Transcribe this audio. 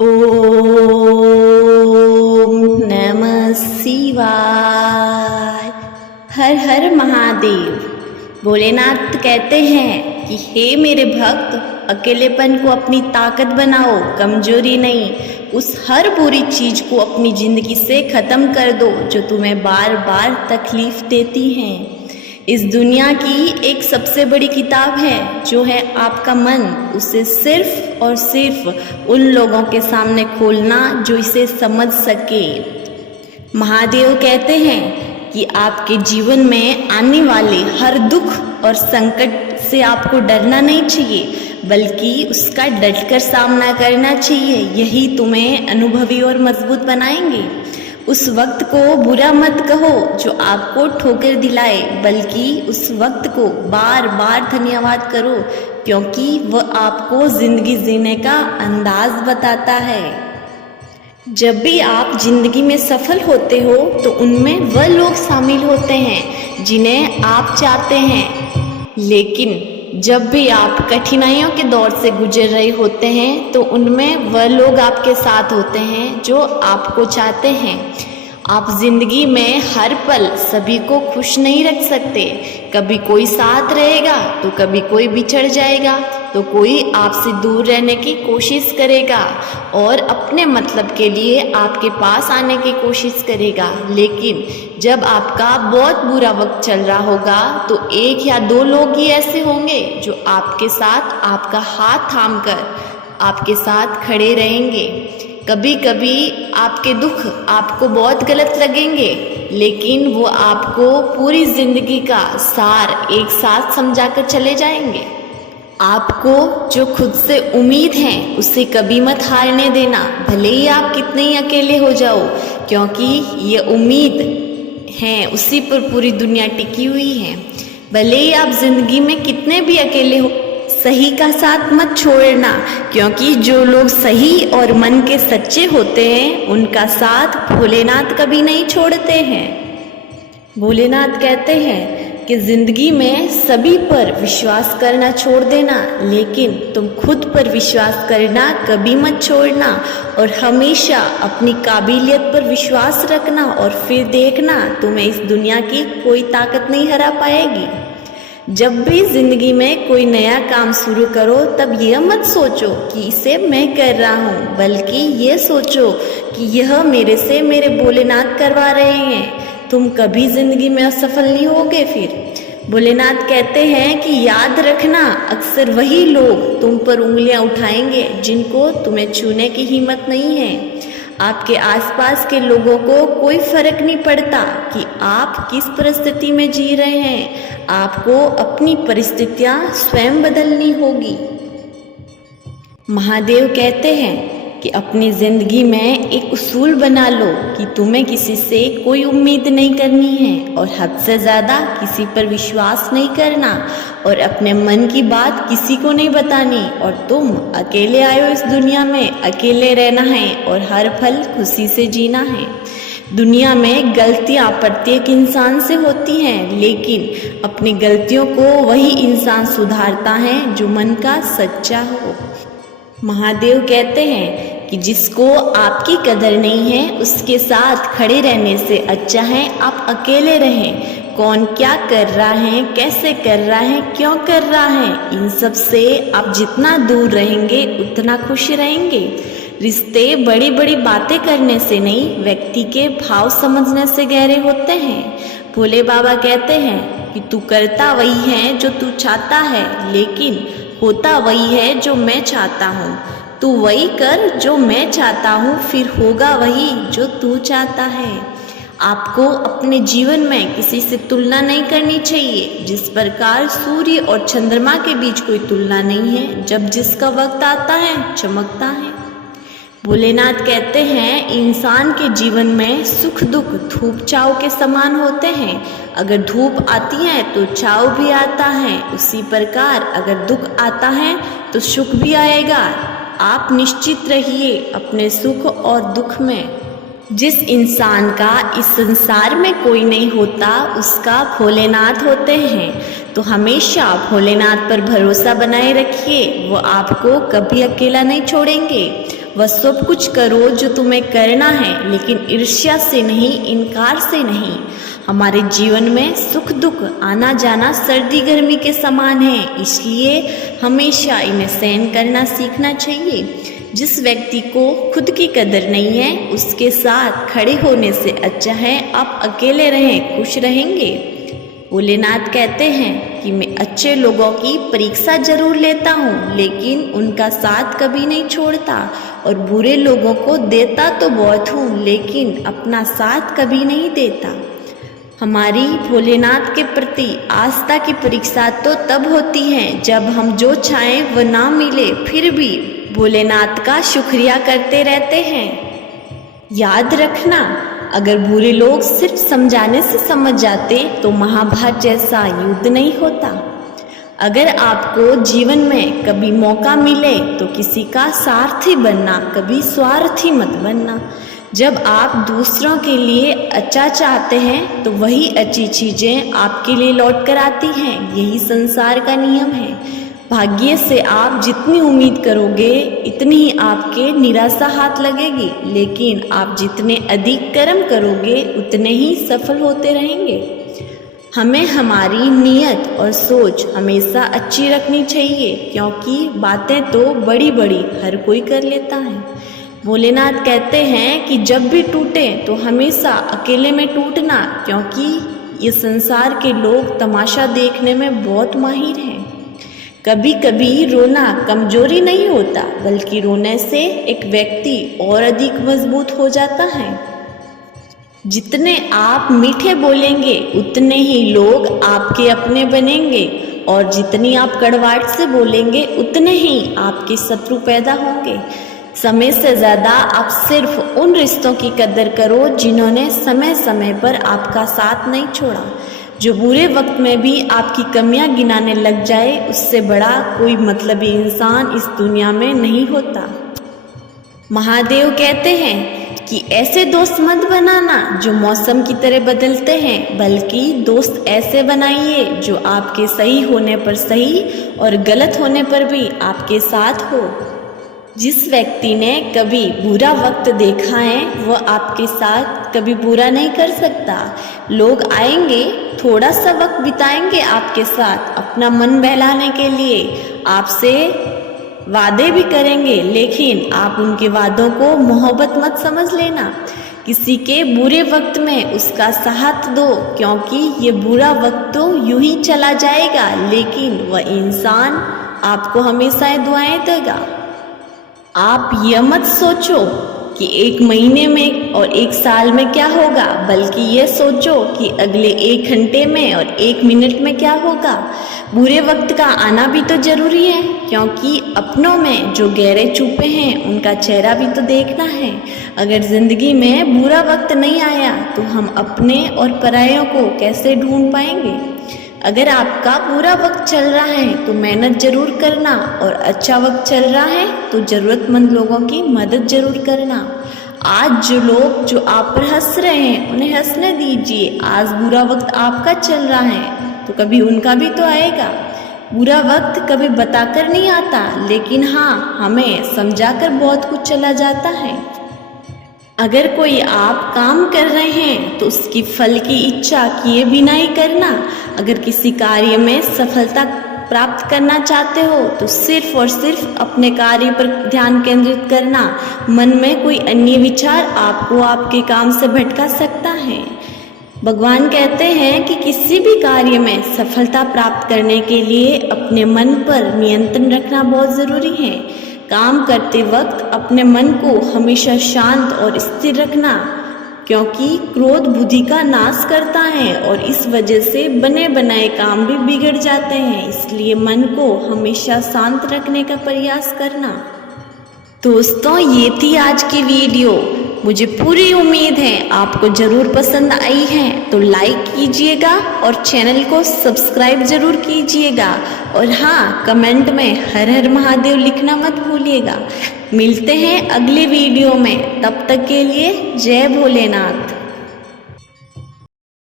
ओम नमः शिवाय। हर हर महादेव। भोलेनाथ कहते हैं कि हे मेरे भक्त, अकेलेपन को अपनी ताकत बनाओ, कमजोरी नहीं। उस हर बुरी चीज को अपनी जिंदगी से खत्म कर दो जो तुम्हें बार बार तकलीफ देती हैं। इस दुनिया की एक सबसे बड़ी किताब है जो है आपका मन। उसे सिर्फ और सिर्फ उन लोगों के सामने खोलना जो इसे समझ सके। महादेव कहते हैं कि आपके जीवन में आने वाले हर दुख और संकट से आपको डरना नहीं चाहिए, बल्कि उसका डटकर सामना करना चाहिए। यही तुम्हें अनुभवी और मजबूत बनाएंगे। उस वक्त को बुरा मत कहो जो आपको ठोकर दिलाए, बल्कि उस वक्त को बार बार धन्यवाद करो, क्योंकि वह आपको जिंदगी जीने का अंदाज बताता है। जब भी आप जिंदगी में सफल होते हो तो उनमें वह लोग शामिल होते हैं जिन्हें आप चाहते हैं, लेकिन जब भी आप कठिनाइयों के दौर से गुजर रहे होते हैं तो उनमें वह लोग आपके साथ होते हैं जो आपको चाहते हैं। आप जिंदगी में हर पल सभी को खुश नहीं रख सकते। कभी कोई साथ रहेगा तो कभी कोई बिछड़ जाएगा, तो कोई आपसे दूर रहने की कोशिश करेगा और अपने मतलब के लिए आपके पास आने की कोशिश करेगा। लेकिन जब आपका बहुत बुरा वक्त चल रहा होगा तो एक या दो लोग ही ऐसे होंगे जो आपके साथ आपका हाथ थामकर आपके साथ खड़े रहेंगे। कभी कभी आपके दुख आपको बहुत गलत लगेंगे, लेकिन वो आपको पूरी जिंदगी का सार एक साथ समझाकर चले जाएंगे। आपको जो खुद से उम्मीद है उसे कभी मत हारने देना, भले ही आप कितने ही अकेले हो जाओ, क्योंकि ये उम्मीद है उसी पर पूरी दुनिया टिकी हुई है। भले ही आप जिंदगी में कितने भी अकेले हो, सही का साथ मत छोड़ना, क्योंकि जो लोग सही और मन के सच्चे होते हैं उनका साथ भोलेनाथ कभी नहीं छोड़ते हैं। भोलेनाथ कहते हैं कि जिंदगी में सभी पर विश्वास करना छोड़ देना, लेकिन तुम खुद पर विश्वास करना कभी मत छोड़ना, और हमेशा अपनी काबिलियत पर विश्वास रखना, और फिर देखना तुम्हें इस दुनिया की कोई ताकत नहीं हरा पाएगी। जब भी जिंदगी में कोई नया काम शुरू करो तब यह मत सोचो कि इसे मैं कर रहा हूँ, बल्कि ये सोचो कि यह मेरे से मेरे भोलेनाथ करवा रहे हैं। तुम कभी जिंदगी में असफल नहीं होगे। फिर भोलेनाथ कहते हैं कि याद रखना, अक्सर वही लोग तुम पर उंगलियां उठाएंगे जिनको तुम्हें छूने की हिम्मत नहीं है। आपके आसपास के लोगों को कोई फर्क नहीं पड़ता कि आप किस परिस्थिति में जी रहे हैं। आपको अपनी परिस्थितियां स्वयं बदलनी होगी। महादेव कहते हैं कि अपनी जिंदगी में एक उसूल बना लो कि तुम्हें किसी से कोई उम्मीद नहीं करनी है, और हद से ज़्यादा किसी पर विश्वास नहीं करना, और अपने मन की बात किसी को नहीं बतानी। और तुम अकेले आए हो इस दुनिया में, अकेले रहना है और हर पल खुशी से जीना है। दुनिया में गलतियां प्रत्येक इंसान से होती हैं, लेकिन अपनी गलतियों को वही इंसान सुधारता है जो मन का सच्चा हो। महादेव कहते हैं कि जिसको आपकी कदर नहीं है उसके साथ खड़े रहने से अच्छा है आप अकेले रहें। कौन क्या कर रहा है, कैसे कर रहा है, क्यों कर रहा है, इन सब से आप जितना दूर रहेंगे उतना खुश रहेंगे। रिश्ते बड़ी बड़ी बातें करने से नहीं, व्यक्ति के भाव समझने से गहरे होते हैं। भोले बाबा कहते हैं कि तू करता वही है जो तू चाहता है, लेकिन होता वही है जो मैं चाहता हूँ। तू वही कर जो मैं चाहता हूँ, फिर होगा वही जो तू चाहता है। आपको अपने जीवन में किसी से तुलना नहीं करनी चाहिए। जिस प्रकार सूर्य और चंद्रमा के बीच कोई तुलना नहीं है, जब जिसका वक्त आता है चमकता है। भोलेनाथ कहते हैं इंसान के जीवन में सुख दुख धूप छाँव के समान होते हैं। अगर धूप आती है तो छाँव भी आता है, उसी प्रकार अगर दुख आता है तो सुख भी आएगा। आप निश्चित रहिए अपने सुख और दुख में। जिस इंसान का इस संसार में कोई नहीं होता उसका भोलेनाथ होते हैं, तो हमेशा भोलेनाथ पर भरोसा बनाए रखिए। वो आपको कभी अकेला नहीं छोड़ेंगे। वह सब कुछ करो जो तुम्हें करना है, लेकिन ईर्ष्या से नहीं, इनकार से नहीं। हमारे जीवन में सुख दुख आना जाना सर्दी गर्मी के समान है, इसलिए हमेशा इन्हें सहन करना सीखना चाहिए। जिस व्यक्ति को खुद की कदर नहीं है, उसके साथ खड़े होने से अच्छा है आप अकेले रहें, खुश रहेंगे। भोलेनाथ कहते हैं कि मैं अच्छे लोगों की परीक्षा जरूर लेता हूँ, लेकिन उनका साथ कभी नहीं छोड़ता, और बुरे लोगों को देता तो बहुत हूँ, लेकिन अपना साथ कभी नहीं देता। हमारी भोलेनाथ के प्रति आस्था की परीक्षा तो तब होती है जब हम जो चाहें वह ना मिले, फिर भी भोलेनाथ का शुक्रिया करते रहते हैं। याद रखना, अगर बुरे लोग सिर्फ समझाने से समझ जाते तो महाभारत जैसा युद्ध नहीं होता। अगर आपको जीवन में कभी मौका मिले तो किसी का सारथी बनना, कभी स्वार्थी मत बनना। जब आप दूसरों के लिए अच्छा चाहते हैं तो वही अच्छी चीज़ें आपके लिए लौट कर आती हैं, यही संसार का नियम है। भाग्य से आप जितनी उम्मीद करोगे इतनी ही आपके निराशा हाथ लगेगी, लेकिन आप जितने अधिक कर्म करोगे उतने ही सफल होते रहेंगे। हमें हमारी नीयत और सोच हमेशा अच्छी रखनी चाहिए, क्योंकि बातें तो बड़ी बड़ी हर कोई कर लेता है। भोलेनाथ कहते हैं कि जब भी टूटे तो हमेशा अकेले में टूटना, क्योंकि ये संसार के लोग तमाशा देखने में बहुत माहिर हैं। कभी कभी रोना कमजोरी नहीं होता, बल्कि रोने से एक व्यक्ति और अधिक मजबूत हो जाता है। जितने आप मीठे बोलेंगे उतने ही लोग आपके अपने बनेंगे, और जितनी आप कड़वाहट से बोलेंगे उतने ही आपके शत्रु पैदा होंगे। समय से ज़्यादा आप सिर्फ उन रिश्तों की कदर करो जिन्होंने समय समय पर आपका साथ नहीं छोड़ा। जो बुरे वक्त में भी आपकी कमियां गिनाने लग जाए, उससे बड़ा कोई मतलबी इंसान इस दुनिया में नहीं होता। महादेव कहते हैं कि ऐसे दोस्त मत बनाना जो मौसम की तरह बदलते हैं, बल्कि दोस्त ऐसे बनाइए जो आपके सही होने पर सही और गलत होने पर भी आपके साथ हो। जिस व्यक्ति ने कभी बुरा वक्त देखा है वह आपके साथ कभी बुरा नहीं कर सकता। लोग आएंगे, थोड़ा सा वक्त बिताएंगे आपके साथ अपना मन बहलाने के लिए, आपसे वादे भी करेंगे, लेकिन आप उनके वादों को मोहब्बत मत समझ लेना। किसी के बुरे वक्त में उसका साथ दो, क्योंकि ये बुरा वक्त तो यूं ही चला जाएगा, लेकिन वह इंसान आपको हमेशा दुआएं देगा। आप यह मत सोचो कि एक महीने में और एक साल में क्या होगा, बल्कि ये सोचो कि अगले 1 घंटे में और 1 मिनट में क्या होगा। बुरे वक्त का आना भी तो जरूरी है, क्योंकि अपनों में जो गहरे छुपे हैं उनका चेहरा भी तो देखना है। अगर जिंदगी में बुरा वक्त नहीं आया तो हम अपने और परायों को कैसे ढूंढ पाएंगे। अगर आपका बुरा वक्त चल रहा है तो मेहनत जरूर करना, और अच्छा वक्त चल रहा है तो ज़रूरतमंद लोगों की मदद जरूर करना। आज जो लोग जो आप पर हंस रहे हैं उन्हें हंसने दीजिए। आज बुरा वक्त आपका चल रहा है तो कभी उनका भी तो आएगा। बुरा वक्त कभी बताकर नहीं आता, लेकिन हाँ, हमें समझाकर बहुत कुछ चला जाता है। अगर कोई आप काम कर रहे हैं तो उसकी फल की इच्छा किए बिना ही करना। अगर किसी कार्य में सफलता प्राप्त करना चाहते हो तो सिर्फ और सिर्फ अपने कार्य पर ध्यान केंद्रित करना। मन में कोई अन्य विचार आपको आपके काम से भटका सकता है। भगवान कहते हैं कि किसी भी कार्य में सफलता प्राप्त करने के लिए अपने मन पर नियंत्रण रखना बहुत ज़रूरी है। काम करते वक्त अपने मन को हमेशा शांत और स्थिर रखना, क्योंकि क्रोध बुद्धि का नाश करता है और इस वजह से बने बनाए काम भी बिगड़ जाते हैं। इसलिए मन को हमेशा शांत रखने का प्रयास करना। दोस्तों, ये थी आज की वीडियो। मुझे पूरी उम्मीद है आपको ज़रूर पसंद आई है, तो लाइक कीजिएगा और चैनल को सब्सक्राइब ज़रूर कीजिएगा। और हाँ, कमेंट में हर हर महादेव लिखना मत भूलिएगा। मिलते हैं अगले वीडियो में, तब तक के लिए जय भोलेनाथ।